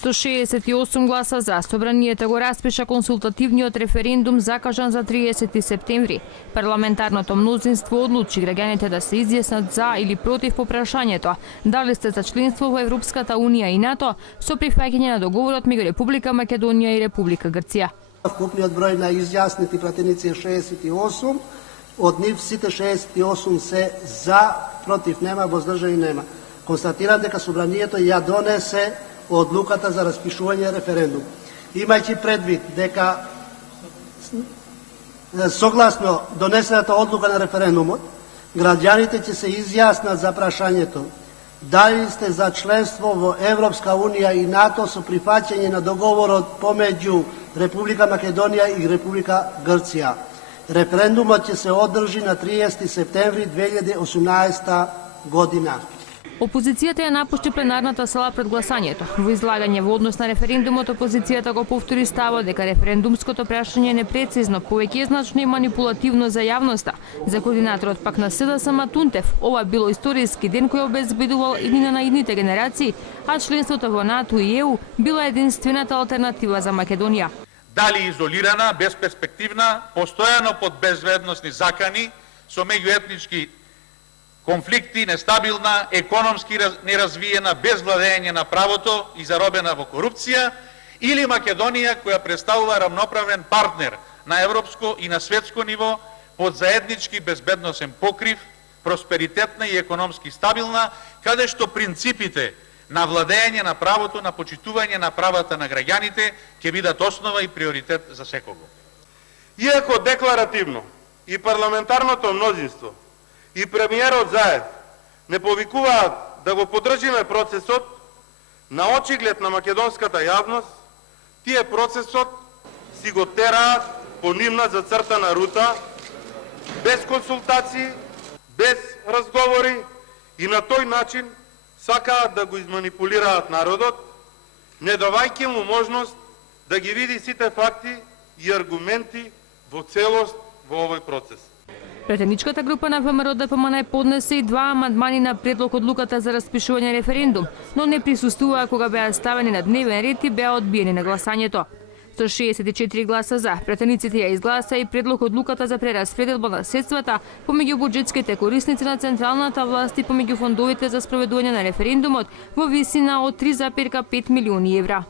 168 гласа за, собранието го распиша консултативниот референдум закажан за 30 септември. Парламентарното мнозинство одлучи граѓаните да се изјаснат за или против по прашањето дали сте за членство во Европската унија и НАТО со прифаќање на договорот меѓу Република Македонија и Република Грција. Вкупниот број на изјаснети пратеници е 68, од нив сите 68 се за, против нема, воздржани нема. Констатирам дека собранието ја донесе одлуката за распишување референдум. Имајќи предвид дека согласно донесената одлука на референдумот, граѓаните ќе се изјаснат за прашањето дали сте за членство во Европска унија и НАТО со прифаќање на договорот помеѓу Република Македонија и Република Грција. Референдумот ќе се одржи на 30 септември 2018 година. Опозицијата ја напушти пленарната сала пред гласањето. Во излагање во однос на референдумот, опозицијата го повтори ставот дека референдумското прашање е непрецизно, повеќезначно и манипулативно за јавноста. За координаторот пак на СДСМ Тунтев, ова било историски ден кој обезбедувал иднина на идните генерации, а членството во НАТО и ЕУ била единствената алтернатива за Македонија. Дали изолирана, безперспективна, постојано под безбедносни закани, со меѓуетнички конфликти, нестабилна, економски неразвиена, без владење на правото и заробена во корупција, или Македонија која представува рамноправен партнер на европско и на светско ниво под заеднички безбедносен покрив, просперитетна и економски стабилна, каде што принципите на владење на правото, на почитување на правата на граѓаните ќе бидат основа и приоритет за секого. Иако декларативно и парламентарното мнозинство и премиерот заедно не повикуваат да го поддржиме процесот, на очиглед на македонската јавност, тие процесот си го тераат по нивна зацртана рута, без консултации, без разговори и на тој начин сакаат да го изманипулираат народот, не давајќи му можност да ги види сите факти и аргументи во целост во овој процес. Претеничката група на ВМРО-ДПМН поднесе и два амандмани на предлог одлуката за распишување референдум, но не присуствуваа кога беа ставени на дневен ред и беа одбиени на гласањето. 164 гласа за, претениците ја изгласа и предлог одлуката за прераспределба на средствата помеѓу буџетските корисници на централната власт и помеѓу фондовите за спроведување на референдумот во висина од 3,5 милиони евра.